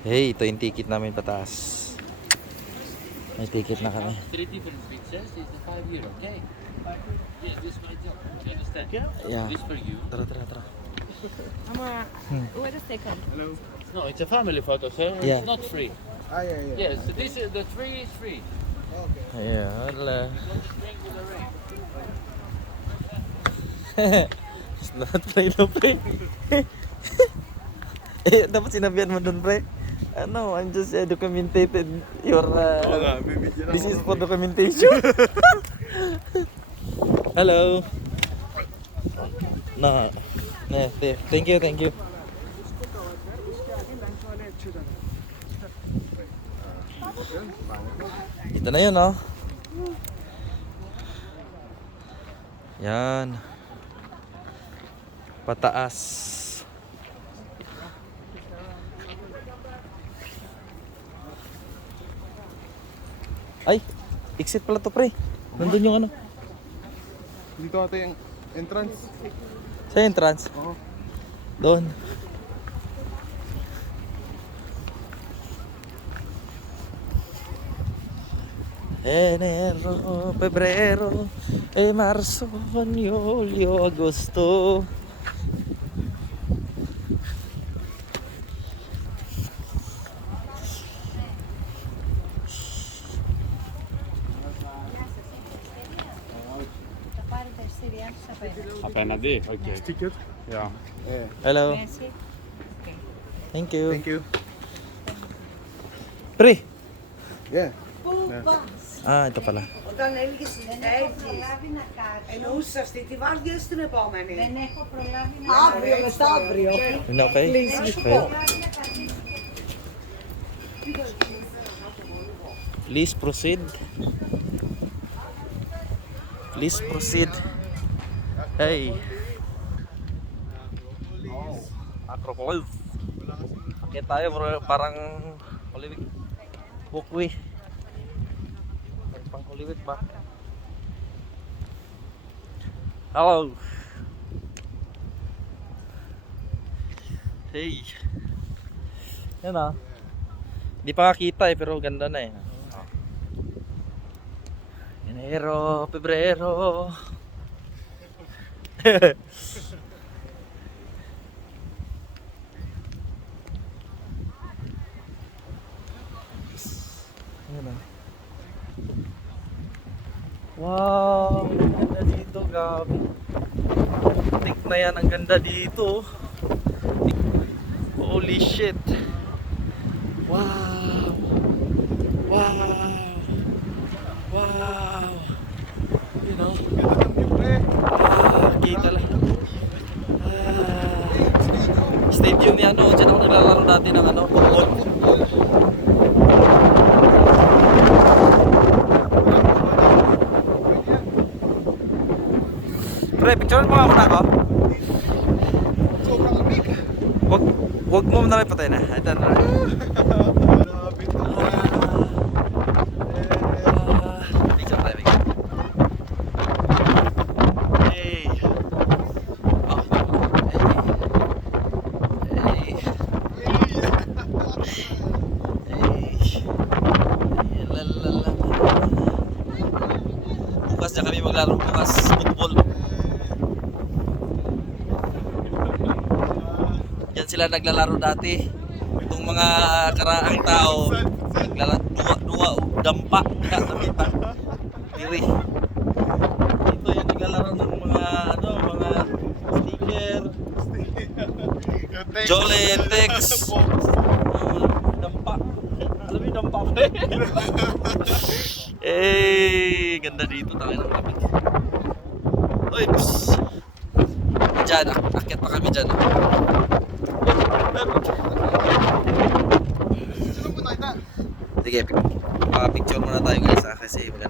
Hey, ito yung ticket namin pataas. May ticket na kami. 3 different pizzas is the €5, okay? Yeah, this is my job. You understand? Yeah. This for you. Tara, tara, tara. Wait a second. No, it's a family photo, sir. Yeah. It's not free. Yes, this is the tree is free. Yeah, wala. Drink with the rain. It's not free no, pre. Dapat sinabihan mo dun, pre. Ano, I'm just documented your... this is for documentation. Hello. No. Yeah, thank you, thank you. Ito na yun, oh. Yan. Pataas. Ay, exit pala to, pre. Nandun yung ano. Dito ata yung entrance. Sa entrance. Oo. Doon. Enero, Pebrero, Marzo, Yulyo, Agosto. Appena det, okej. Ticket? Ja. Hello. Merci. Thank you. Thank you. Pre. Yeah. Ah, ito pala. Όταν έλεγες στις Δεν έχω 4 προλάβει να κάτσω. εννοούσες αυτή τη βάρδια ή στην επόμενη. Δεν έχω προλάβει να Αύριο, μεθαύριο. Yun okay? Okay. Please proceed. Please proceed. Hey. Acropolis. Akit tayo parang Kuliwik. Walkway. Pang Kuliwik ba? Hello. Hey. Yan ah. Hindi pa kakita eh, pero ganda na eh. Enero, Pebrero. Yan ah. Wow, ang ganda dito, gabi. Tik na yan, ang ganda dito. Holy shit. Wow. Wow. Wow. You know. Kita lang. Stadium ni ano, dyan ako naglalaro dati ng ano, football. Pre, picture mo nga muna ako. Sobrang lamig. Wag mo na rin patay na. Ito na. Picture tayo, picture. Hey. Oh. Hey. Hey. Lalala. Bukas na kami maglaro bukas football. Yan sila naglalaro dati. Itong mga karaang tao naglalaro o dampa na nakita. Diri. Dito yung naglalaro ng mga ano, mga sticker. Jolly and Tex. Dampa. Alam mo yung dampa ba? Eh, ganda dito tayo ng lamig. Uy, psst. Diyan, akit pa kami dyan. Sige, picture muna tayo guys kasi wala